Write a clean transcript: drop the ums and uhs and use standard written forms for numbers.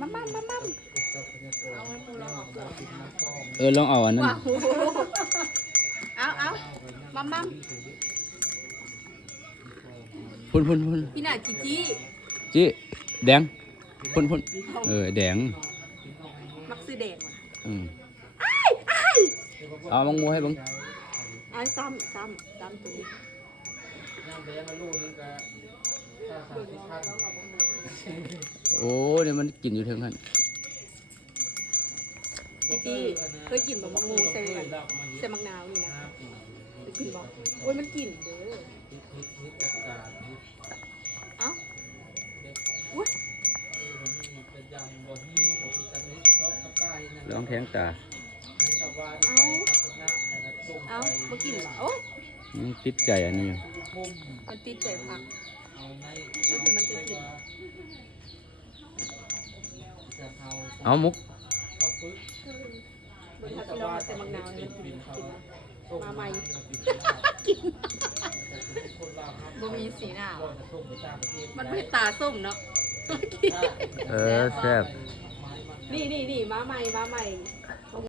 มัมลองเอาอันนั้นเอามัมพุ่นพี่น่ะจีจิแดงพุ่นแดงมักซื้อแดงว่ะเอามังมูให้บังซ้ำตัวนี้โอ้เนี่ยมันกินอยู่เท่านั้นพี่เคยกินแบบมักงูใส่มักนาวนี่นะเคยกินบอกโอ้ยมันกลิ่นเด้อเอ้าอุ้ยร้องแทงตาเอามากินเหรอโอ้ยติดใจอันนี้มันติดใจผักแล้วแต่มันจะกินเอามุกบนทักที่เราใส่มังนาวเนี่ยมันกินมาใหม่กินบ่มีสีหน้ามันไม่ตาส้มเนาะแซ่บนี่มาใหม่